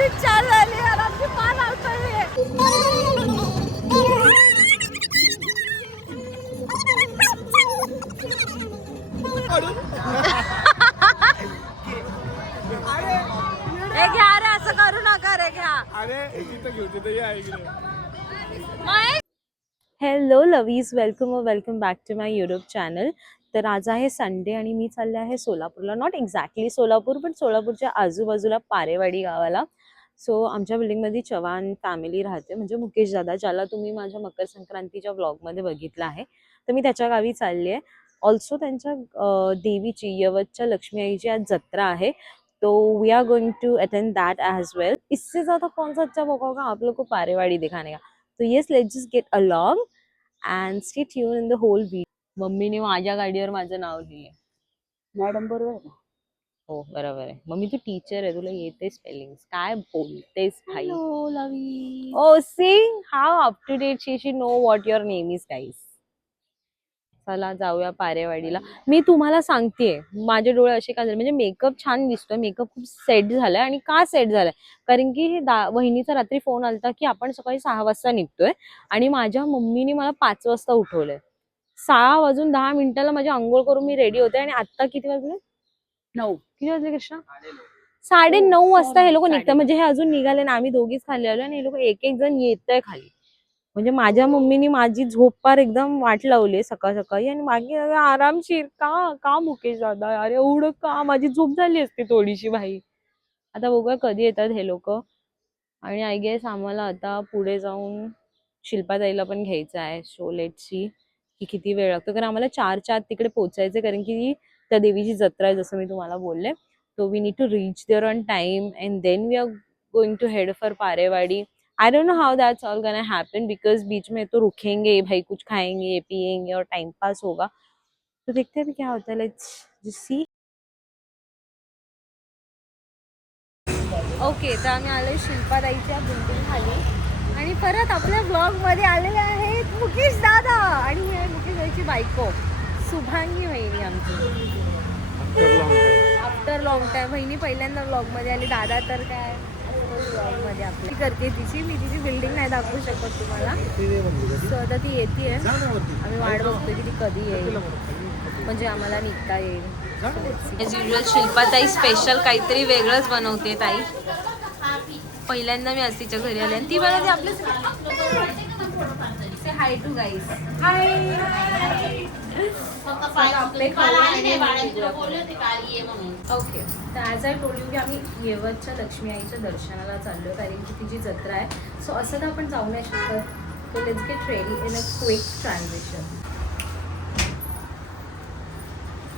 Practice चालू झाली यार, आमची पार आवतळली. हे घ्या रे, असं करू नका रे, घ्या. Hello lovies, welcome back to my YouTube channel. तर आज आहे संडे आणि मी चालले आहे सोलापूरला. नॉट एक्झॅक्टली सोलापूर, पण सोलापूरच्या आजूबाजूला पारेवाडी गावाला. सो आमच्या बिल्डिंगमध्ये चव्हाण फॅमिली राहते, म्हणजे मुकेश दादा, ज्याला तुम्ही माझ्या मकर संक्रांतीच्या व्लॉगमध्ये बघितलं आहे. तर मी त्याच्या गावी चालली आहे. ऑल्सो त्यांच्या देवीची, यवतच्या लक्ष्मी आईची आज जत्रा आहे. तो we are going to attend that as well. इससे ज़्यादा कौन सा अच्छा मौका होगा आप लोग को पारेवाड़ी दिखाने का. तो yes, let's just get along and stay tuned in the whole video. मम्मीने माझ्या गाडीवर माझं नाव लिहिलंय. मॅडम बरोबर आहे. हो बरोबर आहे. मम्मी तू टीचर आहे, तुला येते स्पेलिंग. काय बोलतेस भाई. Hello Lavi. Oh see how up to date she know what your name is guys. चला जाऊया पारेवाडीला. मी तुम्हाला सांगतेय माझे डोळे असे का झाले, म्हणजे मेकअप छान दिसतोय, मेकअप खूप सेट झालाय. आणि का सेट झालाय, कारण की वहिनीचा रात्री फोन आलता की आपण सकाळी 6 वाजता निघतोय आणि माझ्या मम्मीने मला 5 वाजता उठवलंय. 6:10 माझी आंघोळ करून मी रेडी होते आणि आता किती वाजले? 9. किती वाजले कृष्णा? 9:30 वाजता हे लोक निघतात. म्हणजे हे अजून निघाले ना, आम्ही दोघीच खाली आलो आणि हे लोक एक एक जण येतंय खाली. म्हणजे माझ्या मम्मीने माझी झोप पार एकदम वाट लावली सकाळ सकाळी. आणि बाकी आरामशीर का मुकेश दादा यार, एवढं का? माझी झोप झाली असते थोडीशी भाई. आता बघूया कधी येतात हे लोक. आणि आय गेस आम्हाला आता पुढे जाऊन शिल्पाताईला पण घ्यायचं आहे. सो लेट्स सी की किती वेळ लागतो, कारण आम्हाला 4च्या आत तिकडे पोहोचायचं, कारण की त्या देवीची जत्रा आहे जसं मी तुम्हाला बोलले. So we need to reach there on time and then we are going to head for Parewadi. I don't know how that's all gonna happen because बीच में तो रुकेंगे भाई, कुछ खाएंगे पिएंगे और टाइम पास होगा. तो देखते हैं भी क्या होता है. Let's just see. ओके, तर आम्ही आलोय शिल्पाताईच्या बिल्डिंग खाली आणि परत आपल्या ब्लॉग मध्ये आलेले आहेत मुकेश दादा आणि हे मुकेश दादाची बायको शुभांगी वहिनी आमची. आफ्टर लॉंग टाइम वहिनी पहिल्यांदा ब्लॉग मध्ये आली. दादा तर काय ब्लॉग मध्ये आपली करते तिची. मी तिची बिल्डिंग नाही दाखवू शकत तुम्हाला. सो आता ती येते, आम्ही वाट बघतोय की ती कधी येईल, म्हणजे आम्हाला निघता येईल. ॲज युजल शिल्पाताई स्पेशल काहीतरी वेगळंच बनवते ताई. पहिल्यांदा मी आज तिच्या घरी आले आणि ती बनवते आपलं. से हाय टू गाईज. हाय. ओके, तर ॲज आय टोल्ड यू की आम्ही येवतच्या लक्ष्मी आईच्या दर्शनाला चाललो, कारण की तिची जत्रा आहे. सो असं तर आपण जाऊ नाही शकत. So let's get ready in a quick transition.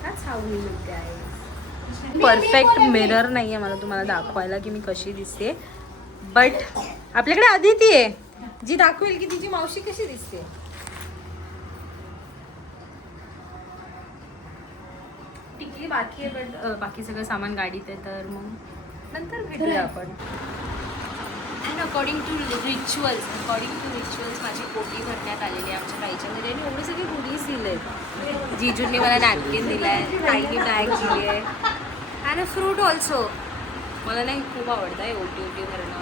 That's how we look guys. Perfect mirror नाही आहे मला तुम्हाला दाखवायला की मी कशी दिसते, बट आपल्याकडे अदिती आहे जी दाखवेल की तिची मावशी कशी दिसते. टिकली बाकी आहे, बट बाकी सगळं सामान गाडीत आहे, तर मग नंतर भेटूया आपण. अँड अकॉर्डिंग टू रिच्युअल्स माझी पोटी भरण्यात आलेली आहे आमच्या ताईच्या घरी आणि एवढे सगळे गुडीज दिले. जीजूंनी मला नॅपकिन दिला आहे, ताईनी बॅग दिली आहे अँड अ फ्रूट ऑल्सो. मला नाही खूप आवडतं आहे ओटी भरणं.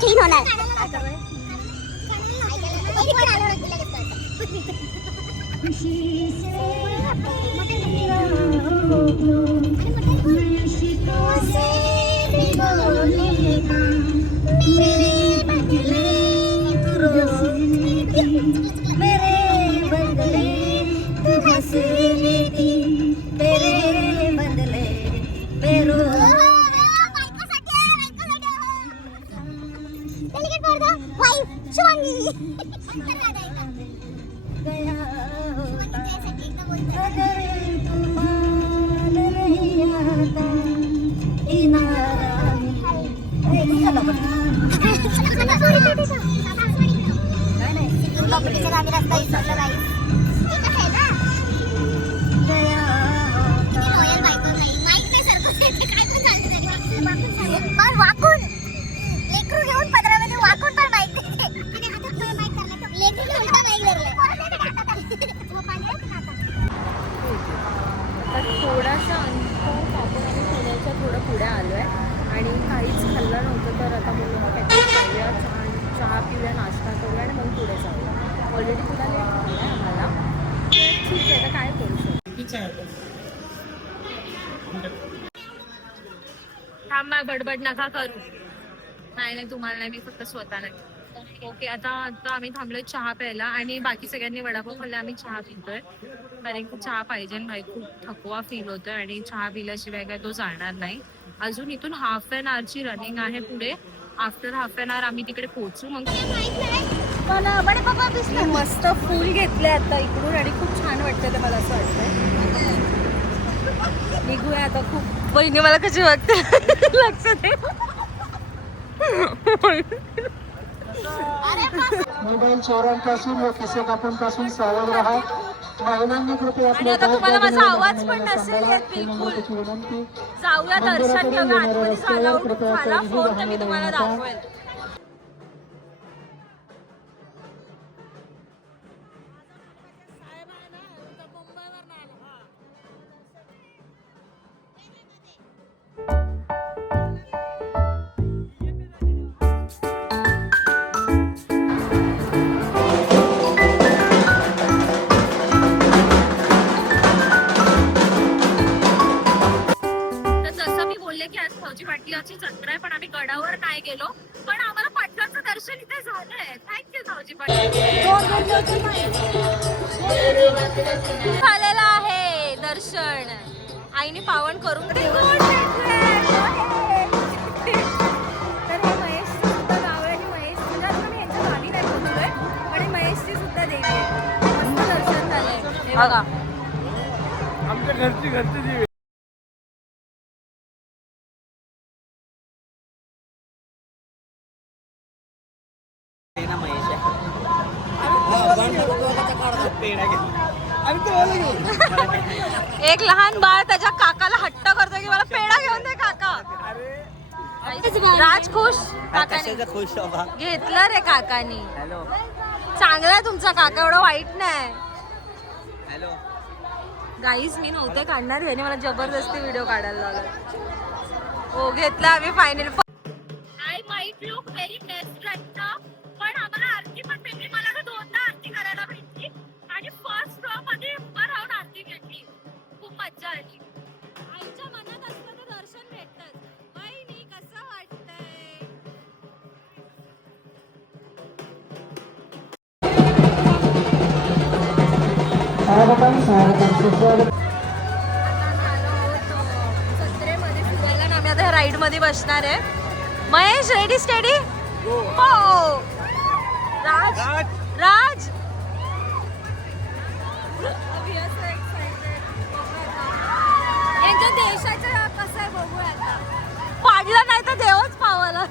क्लीन होणार. मेरे बदले delicate for the wife Shivangi. वाकून लेकरू घेऊन पदरामध्ये वाकून पण बाईक देते. आणि हातात बाईक करणार लेकरू उलटा बाईक धरले. तर थोडासा अंतर कापून आम्ही पुण्याच्या थोडं पुढे आलो आहे आणि काहीच खाल्लं नव्हतं. तर आता म्हणून काहीतरी खाऊया, चहा पिऊया, नाश्ता करूया आणि मग पुढे जाऊया. ऑलरेडी तुला लेट झालं आहे आम्हाला, तर ठीक आहे. तर काय करू शकतो. थांबा, बडबड नका करू. नाही तुम्हाला नाही, मी फक्त स्वतः नाही. ओके, आता आम्ही थांबलोय चहा प्यायला आणि बाकी सगळ्यांनी वडापाव खाल्ला. आम्ही चहा पितोय कारण की चहा पाहिजे. भाई खूप थकवा फील होतोय आणि चहा पिल्याशिवाय काय तो जाणार नाही. अजून इथून हाफ एन आवरची रनिंग आहे पुढे. आफ्टर हाफ एन आवर आम्ही तिकडे पोहोचू. मग मस्त फुल घेतले आता इकडून आणि खूप छान वाटतं ते. मला असं वाटतंय निघूया आता. खूप बहिणी मला कशी वाटते लक्ष दे. मोबाईल चोरांपासून व खिसे कापूंपासून सावध राहा. महिलांनी कृपया आणि आता तुम्हाला माझा आवाज पण नसेल येत बिलकुल. जाऊया दर्शन घेऊया आतमध्ये. झाला फोन तर मी तुम्हाला दाखवेल. जत्रा आहे पण आम्ही गडावर नाही गेलो. पण आम्हाला पाटलांचं दर्शन इथे झालंय. थँक्यू सावजी पाटील. झालेलं आहे दर्शन. आईने पावन करून तर हे महेशचं सुद्धा नाव आहे. आणि महेश म्हणजे आता मी यांच्या गावी नाही पोहोचलोय पण महेशची सुद्धा देवी आहे. मस्त दर्शन झालंय हे बघा. आमच्या घरची देवी. एक लहान बाळ त्याच्या काकाला हट्ट करतो की मला पेढा घेऊन दे काका. राज खुश. काकाने घेतलं रे काकानी. चांगला आहे तुमचा काका, एवढं वाईट नाही. गाईज मी नव्हते काढणार, याने मला जबरदस्ती व्हिडिओ काढायला लावला. हो घेतला आम्ही final. I might look very best right now, पण आम्हाला आरती पण भेटली. मला तर दोनदा आरती करायला भेटली आणि फर्स्ट रो मध्ये उभं राहून आरती भेटली. खूप मजा आली. आईच्या मनात असलं तर दर्शन भेटतंच. वहिनी कसं वाटतंय? जत्रेमध्ये फिरायला ना आम्ही आता राईड मध्ये बसणार आहे. महेश रेडी स्टेडी हो. राज राज यांच्या देशाचं कसं आहे बघूया आता. पाडलं नाही तर देवच पावाला.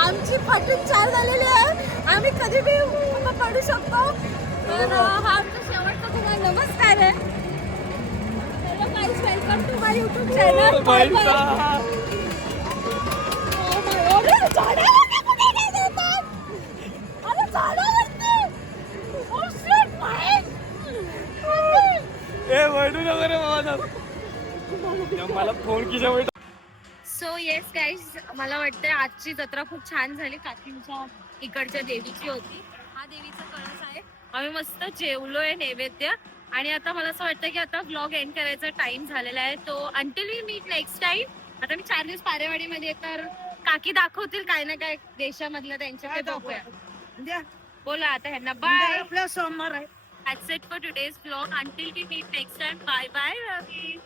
आमची फाटून चार झालेली आहे. आम्ही कधी बी पडू शकतो. तर हा आमचा शेवटचा तुम्हाला नमस्कार आहे. Hello guys, welcome to my YouTube channel. मला फोन किशा. सो येस गाईज, मला वाटतं आजची जत्रा खूप छान झाली. काकींच्या इकडच्या देवीची होती. हा देवीचा कळस आहे. आम्ही मस्त जेवलोय नैवेद्य आणि आता मला असं वाटतं की आता व्लॉग एंड करायचा टाइम झालेला आहे. तो until we meet next time. आता मी 4 दिवस पारेवाडीमध्ये, तर काकी दाखवतील काय ना काय देशामधलं त्यांच्याकडे बघूया. बोला आता ह्यांना बाय. आपला सोमवार आहे. That's it for today's vlog. Until we meet next time. Bye bye, Ravi.